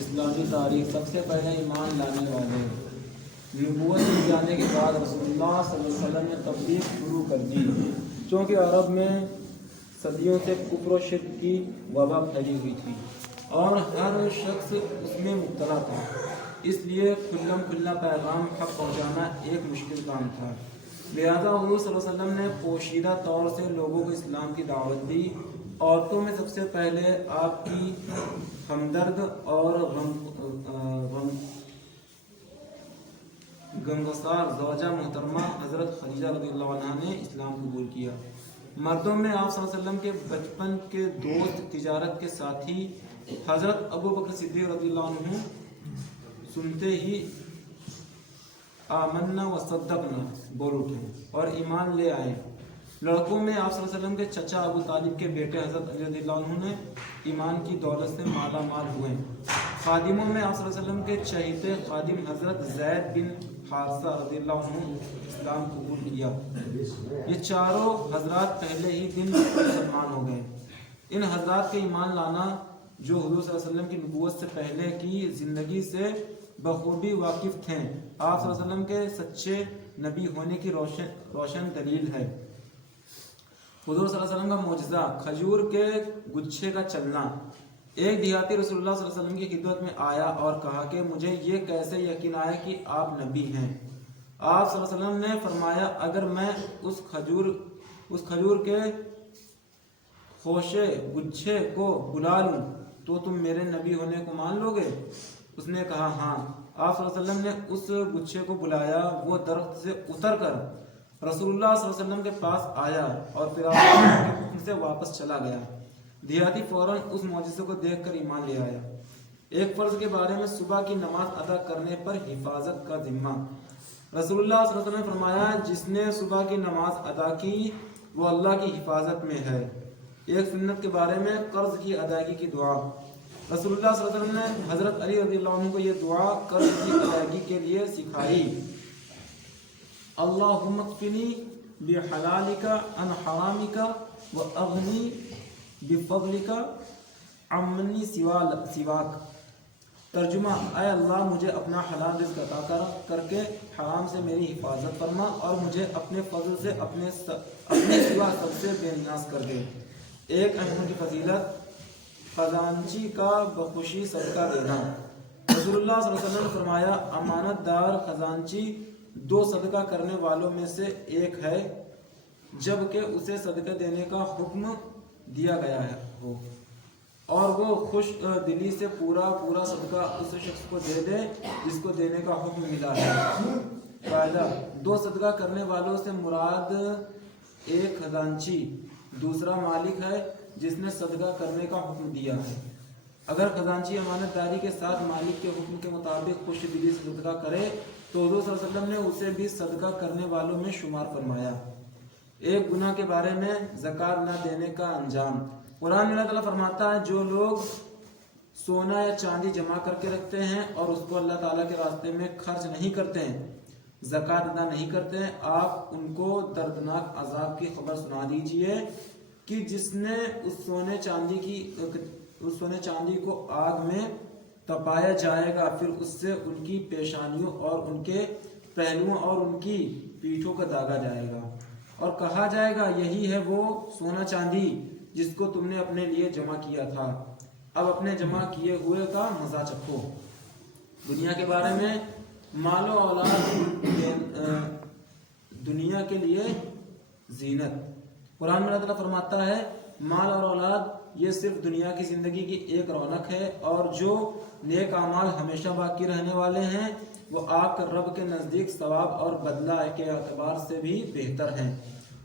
اسلامی تاریخ سب سے پہلے ایمان لانے والے نبوت مل جانے کے بعد رسول اللہ صلی اللہ علیہ وسلم نے تبلیغ شروع کر دی، چونکہ عرب میں صدیوں سے کفر و شرک کی وبا پھیلی ہوئی تھی اور ہر شخص اس میں مبتلا تھا، اس لیے کھلم کھلا پیغام حق پہنچانا ایک مشکل کام تھا۔ لہذا حضور صلی اللہ علیہ وسلم نے پوشیدہ طور سے لوگوں کو اسلام کی دعوت دی۔ عورتوں میں سب سے پہلے آپ کی ہمدرد اور غمگسار زوجہ محترمہ حضرت خدیجہ رضی اللہ عنہا نے اسلام قبول کیا۔ مردوں میں آپ صلی اللہ علیہ وسلم کے بچپن کے دوست، تجارت کے ساتھی حضرت ابو بکر صدیق رضی اللہ عنہ سنتے ہی آمنا و صدقنا بول اٹھے اور ایمان لے آئے۔ لڑکوں میں آپ صلی اللہ علیہ وسلم کے چچا ابو طالب کے بیٹے حضرت علی رضی اللہ عنہ نے ایمان کی دولت سے مالا مال ہوئے۔ خادموں میں آپ صلی اللہ علیہ وسلم کے چہیتے خادم حضرت زید بن حارثہ رضی اللہ عنہ اسلام قبول کیا۔ یہ چاروں حضرات پہلے ہی دن مسلمان ہو گئے۔ ان حضرات کے ایمان لانا جو حضور صلی اللہ علیہ وسلم کی نبوت سے پہلے کی زندگی سے بخوبی واقف تھے، آپ صلی اللہ علیہ وسلم کے سچے نبی ہونے کی روشن دلیل ہے۔ حضور صلی اللہ علیہ وسلم کا معجزہ کھجور کے گچھے کا چلنا۔ ایک دیہاتی رسول اللہ صلی اللہ علیہ وسلم کی خدمت میں آیا اور کہا کہ مجھے یہ کیسے یقین آیا کہ آپ نبی ہیں؟ آپ صلی اللہ علیہ وسلم نے فرمایا، اگر میں اس کھجور کے خوشے گچھے کو بلا لوں تو تم میرے نبی ہونے کو مان لو گے؟ اس نے کہا ہاں۔ آپ صلی اللہ علیہ وسلم نے اس گچھے کو بلایا، وہ درخت سے اتر کر رسول اللہ صلی اللہ علیہ وسلم کے پاس آیا اور پھر آپ کے حکم سے واپس چلا گیا۔ دیہاتی فوراً اس معجزے کو دیکھ کر ایمان لے آیا۔ ایک فرض کے بارے میں صبح کی نماز ادا کرنے پر حفاظت کا ذمہ۔ رسول اللہ صلی اللہ علیہ وسلم نے فرمایا، جس نے صبح کی نماز ادا کی وہ اللہ کی حفاظت میں ہے۔ ایک سنت کے بارے میں قرض کی ادائیگی کی دعا۔ رسول اللہ صلی اللہ علیہ وسلم نے حضرت علی رضی اللہ عنہ کو یہ دعا قرض کی ادائیگی کے لیے سکھائی۔ اللہم اکفنی بحلالک عن حرامک واغنی بفضلک عمن سواک۔ ترجمہ، اے اللہ مجھے اپنا حلال رزق عطا کر کے حرام سے میری حفاظت فرما اور مجھے اپنے فضل سے اپنے سوا سب سے بے نیاز کر دے۔ ایک اہم کی فضیلت، خزانچی کا بخوشی صدقہ دینا۔ رسول اللہ صلی اللہ علیہ وسلم نے فرمایا، امانت دار خزانچی دو صدقہ کرنے والوں میں سے ایک ہے جبکہ اسے صدقہ دینے کا حکم دیا گیا ہو اور وہ خوش دلی سے پورا صدقہ اس شخص کو دے دے جس کو دینے کا حکم ملا ہے۔ فائدہ، دو صدقہ کرنے والوں سے مراد ایک خزانچی، دوسرا مالک ہے جس نے صدقہ کرنے کا حکم دیا ہے۔ اگر خزانچی امانت داری کے ساتھ مالک کے حکم کے مطابق خوش دلی سے صدقہ کرے تو حضور صلی اللہ علیہ وسلم نے اسے بھی صدقہ کرنے والوں میں شمار فرمایا۔ ایک گناہ کے بارے میں زکوٰۃ نہ دینے کا انجام۔ قرآن میں اللہ تعالیٰ فرماتا ہے، جو لوگ سونا یا چاندی جمع کر کے رکھتے ہیں اور اس کو اللہ تعالیٰ کے راستے میں خرچ نہیں کرتے ہیں، زکوٰۃ ادا نہیں کرتے ہیں، آپ ان کو دردناک عذاب کی خبر سنا دیجئے کہ جس نے اس سونے چاندی کو آگ میں تپایا جائے گا، پھر اس سے ان کی پیشانیوں اور ان کے پہلوؤں اور ان کی پیٹھوں کو داغا جائے گا اور کہا جائے گا، یہی ہے وہ سونا چاندی جس کو تم نے اپنے لیے جمع کیا تھا، اب اپنے جمع کیے ہوئے کا مزہ چکھو۔ دنیا کے بارے میں، مال و اولاد دنیا کے لیے زینت۔ قرآن میں اللہ تعالیٰ فرماتا ہے، مال اور اولاد یہ صرف دنیا کی زندگی کی ایک رونق ہے اور جو نیک اعمال ہمیشہ باقی رہنے والے ہیں وہ آپ کے رب کے نزدیک ثواب اور بدلہ کے اعتبار سے بھی بہتر ہیں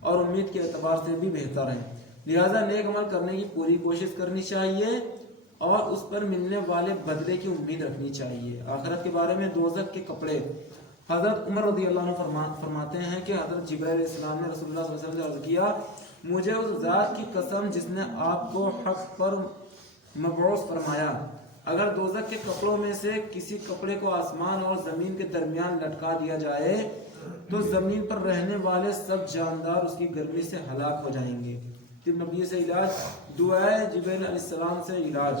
اور امید کے اعتبار سے بھی بہتر ہیں۔ لہذا نیک عمل کرنے کی پوری کوشش کرنی چاہیے اور اس پر ملنے والے بدلے کی امید رکھنی چاہیے۔ آخرت کے بارے میں دوزخ کے کپڑے۔ حضرت عمر رضی اللہ عنہ فرماتے ہیں کہ حضرت جبرائیل علیہ السلام نے رسول اللہ صلی اللہ علیہ وسلم سے عرض کیا، مجھے اس ذات کی قسم جس نے آپ کو حق پر مبعوث فرمایا، اگر دوزخ کے کپڑوں میں سے کسی کپڑے کو آسمان اور زمین کے درمیان لٹکا دیا جائے تو زمین پر رہنے والے سب جاندار اس کی گرمی سے ہلاک ہو جائیں گے۔ طب نبی سے علاج، دعائے جبرائیل علیہ السلام سے علاج۔